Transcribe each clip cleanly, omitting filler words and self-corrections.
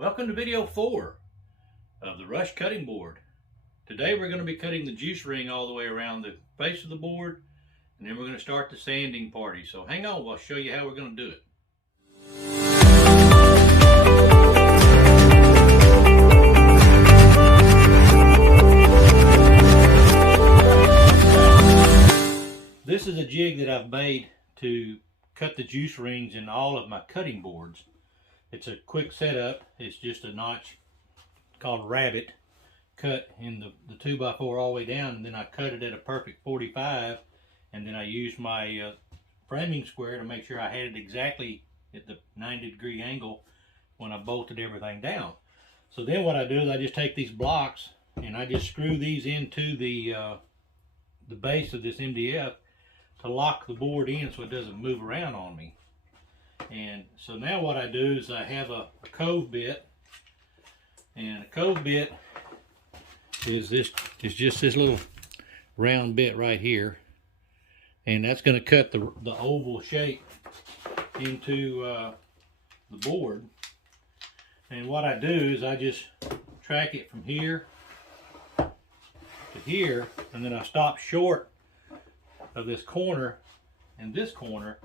Welcome to video 4 of the Rush cutting board. Today we're going to be cutting the juice ring all the way around the face of the board, and then we're going to start the sanding party. So hang on, we'll show you how we're going to do it. This is a jig that I've made to cut the juice rings in all of my cutting boards. It's a quick setup. It's just a notch called rabbit cut in the 2x4 all the way down, and then I cut it at a perfect 45, and then I used my framing square to make sure I had it exactly at the 90-degree angle when I bolted everything down. So then what I do is I just take these blocks and I just screw these into the base of this MDF to lock the board in so it doesn't move around on me. And so now what I do is I have a Cove Bit, and a Cove Bit is just this little round bit right here, and that's going to cut the oval shape into the board. And what I do is I just track it from here to here, and then I stop short of this corner and this corner,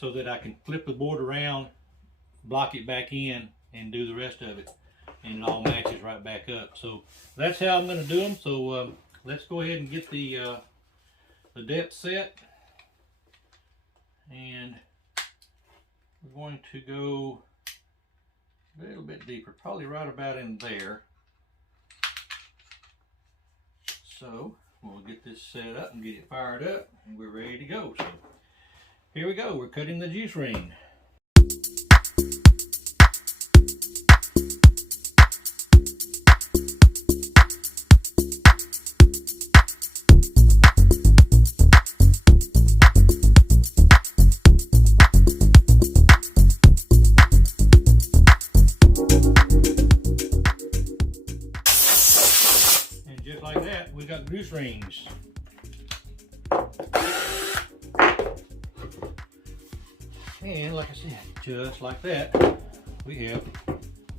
so that I can flip the board around, block it back in, and do the rest of it, and it all matches right back up. So that's how I'm going to do them. So let's go ahead and get the depth set, and we're going to go a little bit deeper, probably right about in there. So we'll get this set up and get it fired up, and we're ready to go. So here we go, we're cutting the juice ring. And just like that, we got juice rings. And like I said, just like that, we have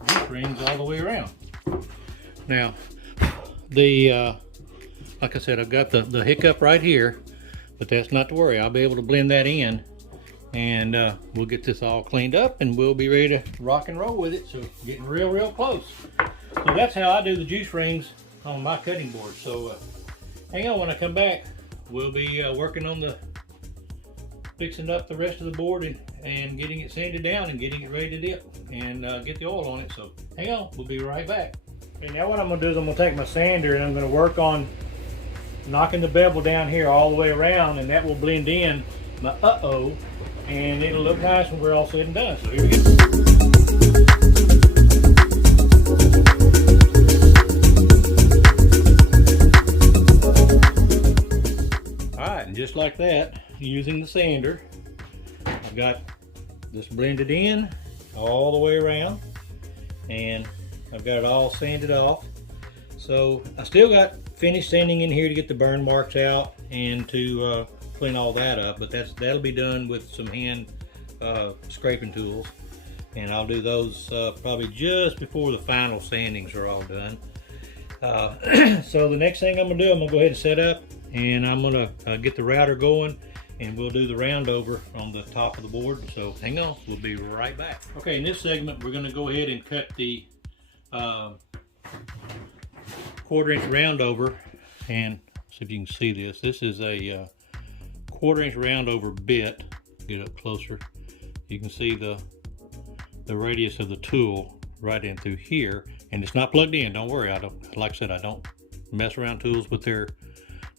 juice rings all the way around. Now, like I said, I've got the hiccup right here, but that's not to worry. I'll be able to blend that in, and we'll get this all cleaned up, and we'll be ready to rock and roll with it. So getting real close. So that's how I do the juice rings on my cutting board. So hang on, when I come back, we'll be working on the fixing up the rest of the board and getting it sanded down and getting it ready to dip and get the oil on it. So hang on, we'll be right back. Okay, now what I'm going to do is I'm going to take my sander and I'm going to work on knocking the bevel down here all the way around, and that will blend in my and it'll look nice when we're all said and done. So here we go. Alright, and just like that, using the sander, I've got this blended in all the way around, and I've got it all sanded off. So I still got finished sanding in here to get the burn marks out and to clean all that up, but that'll be done with some hand scraping tools, and I'll do those probably just before the final sandings are all done. So the next thing I'm going to do, I'm going to go ahead and set up, and I'm going to get the router going, and we'll do the round over on the top of the board. So hang on, we'll be right back. Okay, in this segment we're going to go ahead and cut the 1/4-inch round over, and see if you can see this. This is a 1/4-inch round over bit. Get up closer. You can see the radius of the tool right in through here, and it's not plugged in. Don't worry, like I said, I don't mess around tools, but they're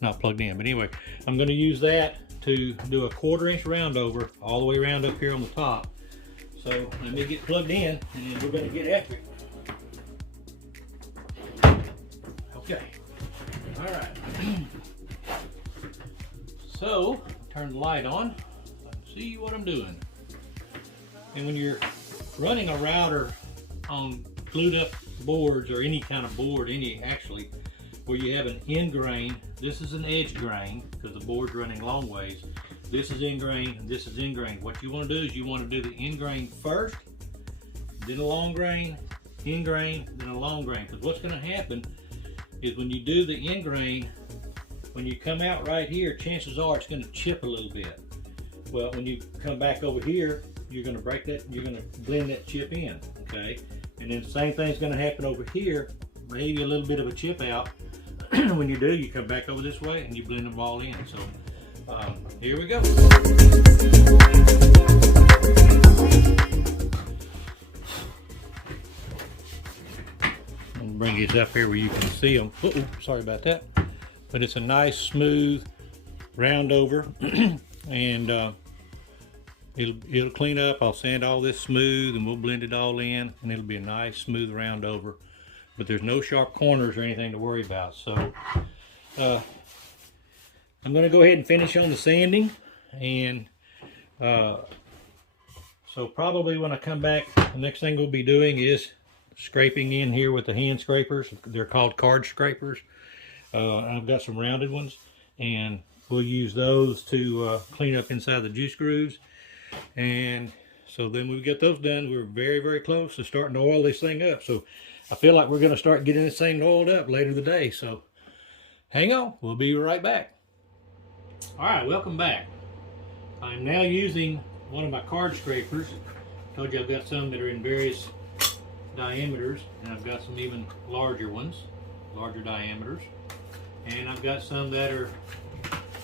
not plugged in. But anyway, I'm going to use that to do a 1/4-inch round over all the way around up here on the top. So let me get plugged in, and then we're going to get after it. Okay, all right. So turn the light on so I can see what I'm doing. And when you're running a router on glued up boards, or any kind of board, actually where you have an end grain, this is an edge grain because the board's running long ways. This is end grain, and this is end grain. What you want to do is you want to do the end grain first, then the long grain, end grain than a long grain. Because what's going to happen is when you do the end grain, when you come out right here, chances are it's going to chip a little bit. Well, when you come back over here, you're going to break that, you're going to blend that chip in, okay? And then the same thing's going to happen over here, maybe a little bit of a chip out. When you do, you come back over this way and you blend them all in. So here we go. I'm gonna bring these up here where you can see them. Uh-oh, sorry about that. But it's a nice, smooth round over, and it'll clean up. I'll sand all this smooth, and we'll blend it all in, and it'll be a nice, smooth round over. But there's no sharp corners or anything to worry about. So I'm going to go ahead and finish on the sanding, and so probably when I come back, the next thing we'll be doing is scraping in here with the hand scrapers. They're called card scrapers. I've got some rounded ones, and we'll use those to clean up inside the juice grooves. And so then we get those done, we're very, very close to starting to oil this thing up. So I feel like we're going to start getting this thing oiled up later today. So hang on, we'll be right back. All right, welcome back. I'm now using one of my card scrapers. I told you I've got some that are in various diameters, and I've got some even larger ones, larger diameters. And I've got some that are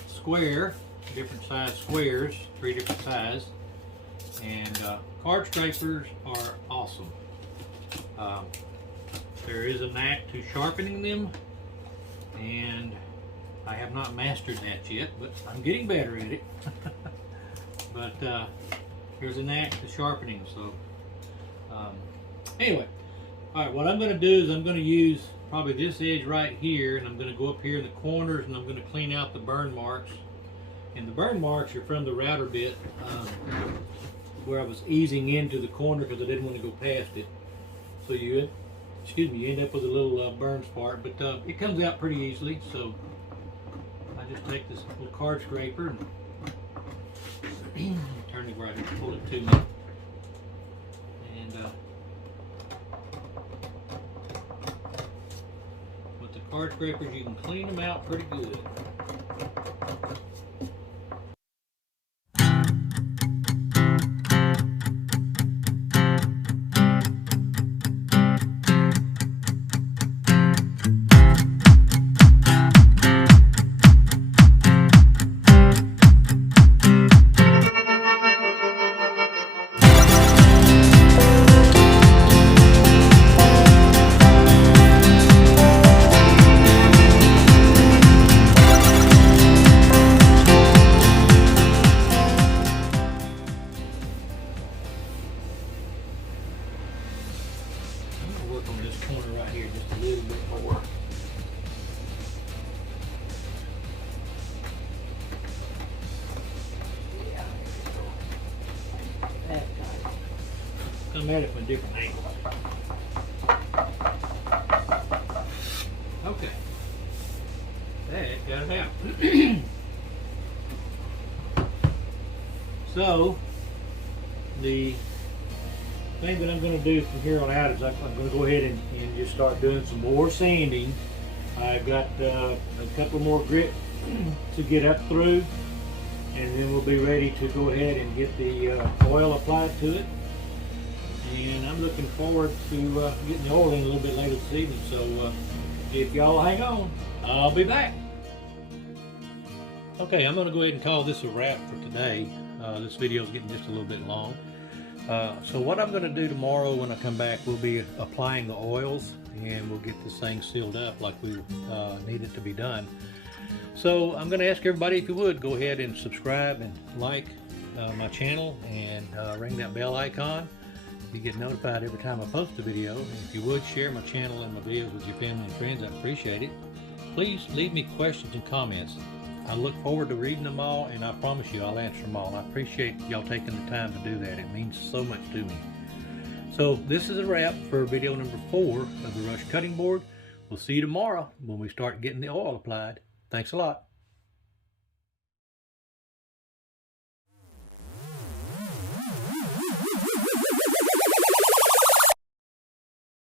square, different size squares, 3 different sizes. And card scrapers are awesome. There is a knack to sharpening them, and I have not mastered that yet, but I'm getting better at it. But there's a knack to sharpening. So anyway, all right, what I'm going to do is I'm going to use probably this edge right here, and I'm going to go up here in the corners, and I'm going to clean out the burn marks. And the burn marks are from the router bit, where I was easing into the corner because I didn't want to go past it. So you end up with a little burn spot, but it comes out pretty easily. So I just take this little card scraper and turn it where I can pull it to me. And with the card scrapers, you can clean them out pretty good. On this corner right here just a little bit more. Yeah, there we go. Come at it from a different angle. Okay. That got it out. So the thing that I'm going to do from here on out is I'm going to go ahead and just start doing some more sanding. I've got a couple more grit to get up through, and then we'll be ready to go ahead and get the oil applied to it. And I'm looking forward to getting the oil in a little bit later this evening. So if y'all hang on, I'll be back. Okay, I'm going to go ahead and call this a wrap for today. This video is getting just a little bit long. So what I'm going to do tomorrow when I come back, we'll be applying the oils, and we'll get this thing sealed up like we need it to be done. So I'm going to ask everybody, if you would, go ahead and subscribe and like my channel, and ring that bell icon. You get notified every time I post a video. And if you would, share my channel and my videos with your family and friends, I'd appreciate it. Please leave me questions and comments. I look forward to reading them all, and I promise you I'll answer them all. I appreciate y'all taking the time to do that. It means so much to me. So this is a wrap for video number 4 of the Rush cutting board. We'll see you tomorrow when we start getting the oil applied. Thanks a lot.